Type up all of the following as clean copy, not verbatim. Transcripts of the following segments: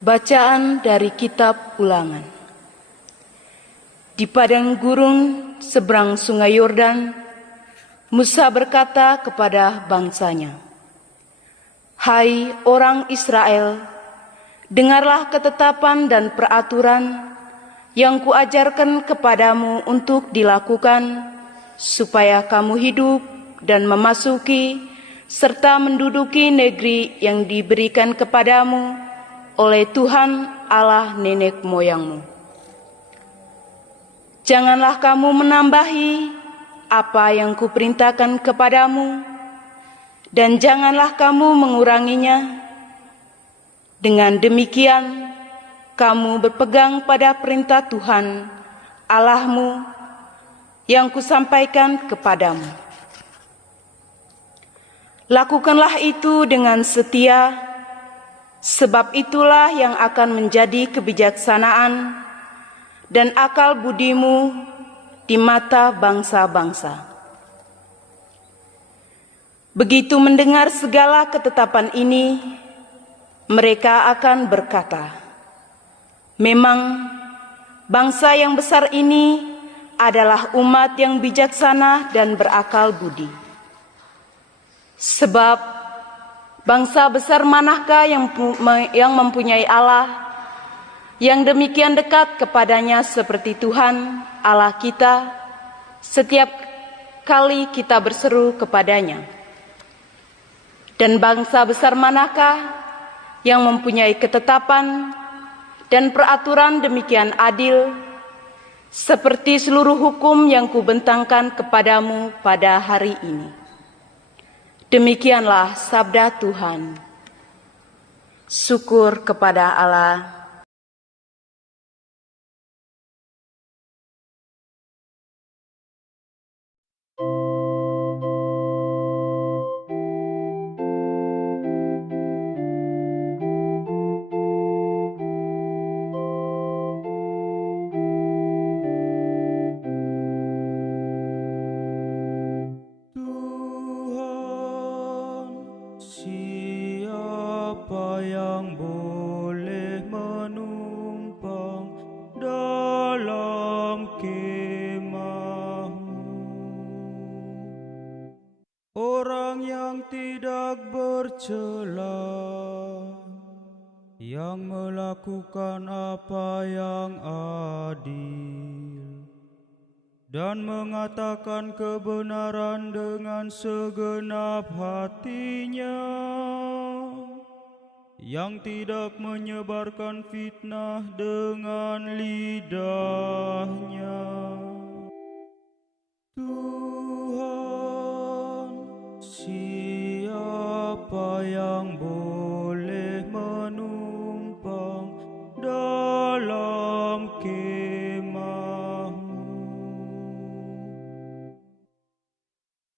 Bacaan dari Kitab Ulangan. Di padang gurun seberang sungai Yordan, Musa berkata kepada bangsanya, "Hai orang Israel, dengarlah ketetapan dan peraturan yang kuajarkan kepadamu untuk dilakukan, supaya kamu hidup dan memasuki serta menduduki negeri yang diberikan kepadamu oleh Tuhan Allah nenek moyangmu. Janganlah kamu menambahi apa yang kuperintahkan kepadamu, dan janganlah kamu menguranginya. Dengan demikian, kamu berpegang pada perintah Tuhan Allahmu yang kusampaikan kepadamu. Lakukanlah itu dengan setia, sebab itulah yang akan menjadi kebijaksanaan dan akal budimu di mata bangsa-bangsa. Begitu mendengar segala ketetapan ini, mereka akan berkata, "Memang bangsa yang besar ini adalah umat yang bijaksana dan berakal budi. Sebab bangsa besar manakah yang mempunyai Allah yang demikian dekat kepadanya seperti Tuhan Allah kita setiap kali kita berseru kepadanya? Dan bangsa besar manakah yang mempunyai ketetapan dan peraturan demikian adil seperti seluruh hukum yang kubentangkan kepadamu pada hari ini?" Demikianlah sabda Tuhan. Syukur kepada Allah. Siapa yang boleh menumpang dalam kemah-Mu? Orang yang tidak bercela, yang melakukan apa yang adil, dan mengatakan kebenaran dengan segenap hatinya, yang tidak menyebarkan fitnah dengan lidahnya. Tuhan, siapa yang boleh menumpang dalam kemah-Mu?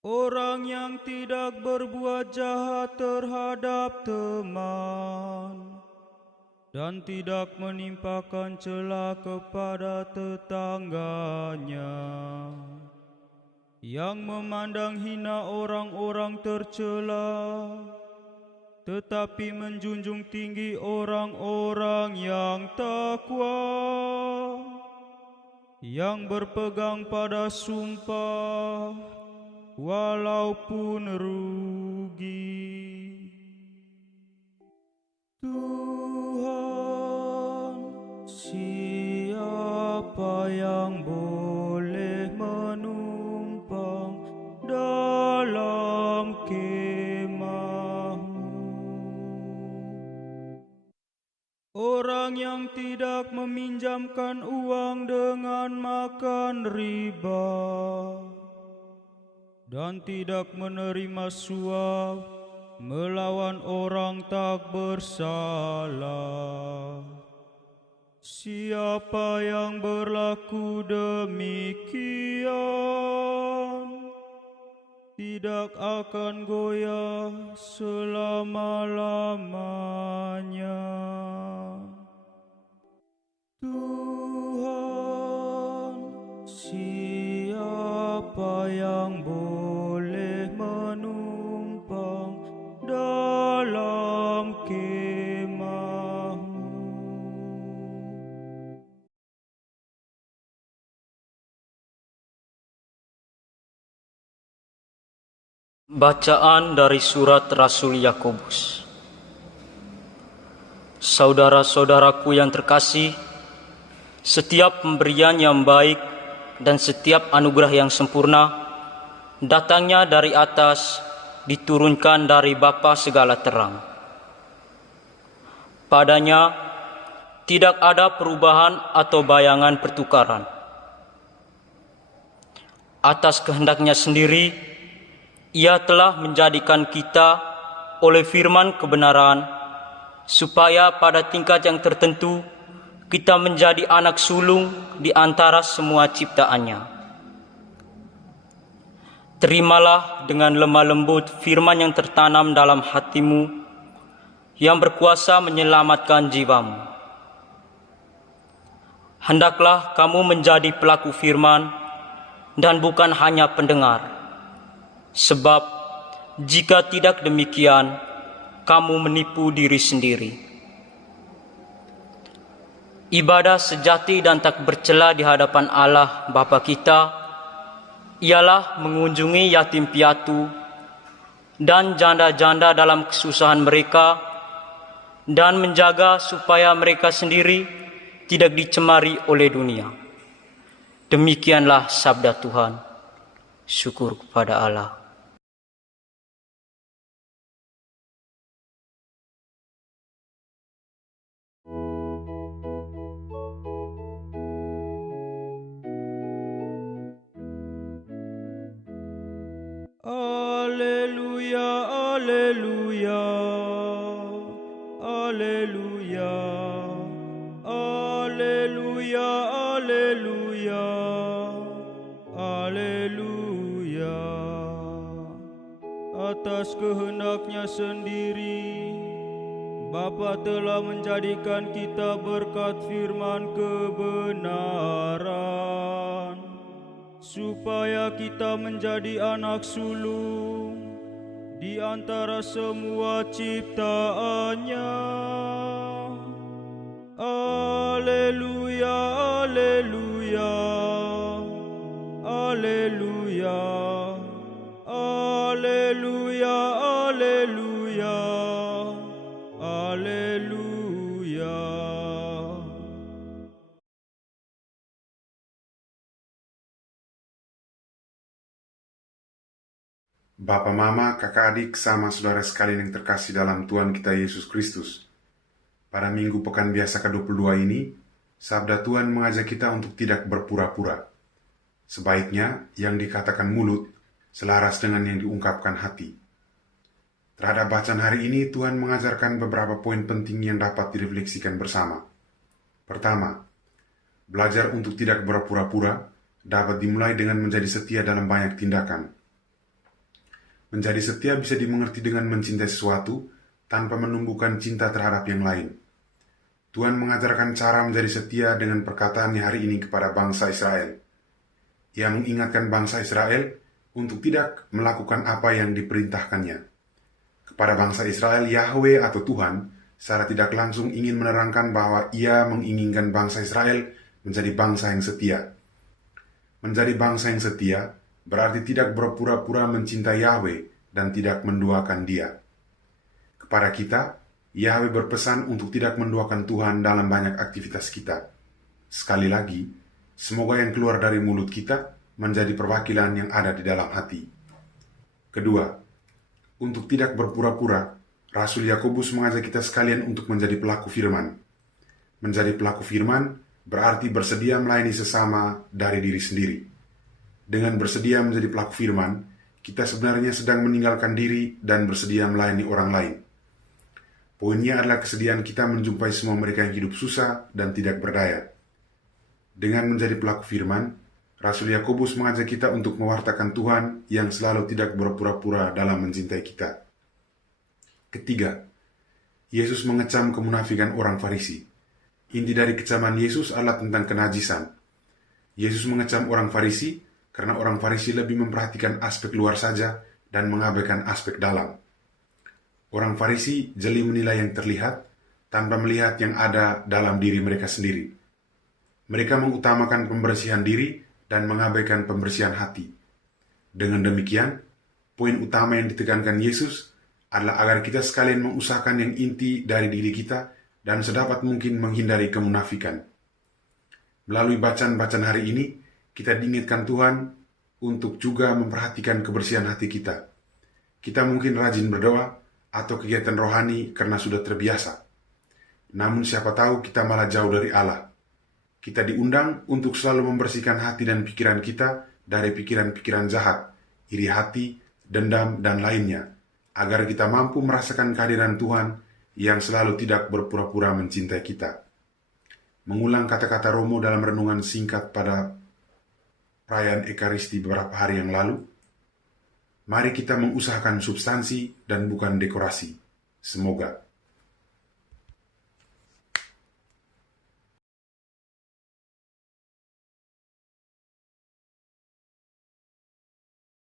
Orang yang tidak berbuat jahat terhadap teman, dan tidak menimpakan cela kepada tetangganya, yang memandang hina orang-orang tercela, tetapi menjunjung tinggi orang-orang yang takwa, yang berpegang pada sumpah walaupun rugi. Tuhan, siapa yang boleh menumpang dalam kemah-Mu? Orang yang tidak meminjamkan uang dengan makan riba, dan tidak menerima suap melawan orang tak bersalah. Siapa yang berlaku demikian tidak akan goyah selama-lamanya. Tuhan, siapa yang boleh menumpang dalam kemah-Mu? Bacaan dari surat Rasul Yakobus. Saudara-saudaraku yang terkasih, setiap pemberian yang baik dan setiap anugerah yang sempurna datangnya dari atas, diturunkan dari Bapa segala terang. Padanya tidak ada perubahan atau bayangan pertukaran. Atas kehendaknya sendiri, Ia telah menjadikan kita oleh firman kebenaran, supaya pada tingkat yang tertentu kita menjadi anak sulung di antara semua ciptaannya. Terimalah dengan lemah lembut firman yang tertanam dalam hatimu, yang berkuasa menyelamatkan jiwamu. Hendaklah kamu menjadi pelaku firman dan bukan hanya pendengar. Sebab jika tidak demikian, kamu menipu diri sendiri. Ibadah sejati dan tak bercela di hadapan Allah Bapa kita ialah mengunjungi yatim piatu dan janda-janda dalam kesusahan mereka, dan menjaga supaya mereka sendiri tidak dicemari oleh dunia. Demikianlah sabda Tuhan. Syukur kepada Allah. Alleluia, alleluia, alleluia, alleluia, alleluia, alleluia. Atas kehendaknya sendiri, Bapa telah menjadikan kita berkat firman kebenaran, supaya kita menjadi anak sulung di antara semua ciptaannya. Alleluia, alleluia, alleluia, alleluia, alleluia, alleluia. Bapak, Mama, kakak adik, sama saudara sekalian yang terkasih dalam Tuhan kita Yesus Kristus. Pada minggu pekan biasa ke-22 ini, sabda Tuhan mengajak kita untuk tidak berpura-pura. Sebaiknya yang dikatakan mulut selaras dengan yang diungkapkan hati. Terhadap bacaan hari ini, Tuhan mengajarkan beberapa poin penting yang dapat direfleksikan bersama. Pertama, belajar untuk tidak berpura-pura dapat dimulai dengan menjadi setia dalam banyak tindakan. Menjadi setia bisa dimengerti dengan mencintai sesuatu tanpa menumbuhkan cinta terhadap yang lain. Tuhan mengajarkan cara menjadi setia dengan perkataannya hari ini kepada bangsa Israel. Ia mengingatkan bangsa Israel untuk tidak melakukan apa yang diperintahkannya. Kepada bangsa Israel, Yahweh atau Tuhan secara tidak langsung ingin menerangkan bahwa Ia menginginkan bangsa Israel menjadi bangsa yang setia. Menjadi bangsa yang setia berarti tidak berpura-pura mencintai Yahweh dan tidak menduakan Dia. Kepada kita, Yahweh berpesan untuk tidak menduakan Tuhan dalam banyak aktivitas kita. Sekali lagi, semoga yang keluar dari mulut kita menjadi perwakilan yang ada di dalam hati. Kedua, untuk tidak berpura-pura, Rasul Yakobus mengajak kita sekalian untuk menjadi pelaku firman. Menjadi pelaku firman berarti bersedia melayani sesama dari diri sendiri. Dengan bersedia menjadi pelaku firman, kita sebenarnya sedang meninggalkan diri dan bersedia melayani orang lain. Poinnya adalah kesediaan kita menjumpai semua mereka yang hidup susah dan tidak berdaya. Dengan menjadi pelaku firman, Rasul Yakobus mengajak kita untuk mewartakan Tuhan yang selalu tidak berpura-pura dalam mencintai kita. Ketiga, Yesus mengecam kemunafikan orang Farisi. Inti dari kecaman Yesus adalah tentang kenajisan. Yesus mengecam orang Farisi karena orang Farisi lebih memperhatikan aspek luar saja dan mengabaikan aspek dalam. Orang Farisi jeli menilai yang terlihat tanpa melihat yang ada dalam diri mereka sendiri. Mereka mengutamakan pembersihan diri dan mengabaikan pembersihan hati. Dengan demikian, poin utama yang ditekankan Yesus adalah agar kita sekalian mengusahakan yang inti dari diri kita dan sedapat mungkin menghindari kemunafikan. Melalui bacaan-bacaan hari ini, kita diingatkan Tuhan untuk juga memperhatikan kebersihan hati kita. Kita mungkin rajin berdoa atau kegiatan rohani karena sudah terbiasa. Namun siapa tahu kita malah jauh dari Allah. Kita diundang untuk selalu membersihkan hati dan pikiran kita dari pikiran-pikiran jahat, iri hati, dendam, dan lainnya, agar kita mampu merasakan kehadiran Tuhan yang selalu tidak berpura-pura mencintai kita. Mengulang kata-kata Romo dalam renungan singkat pada perayaan Ekaristi beberapa hari yang lalu, mari kita mengusahakan substansi dan bukan dekorasi. Semoga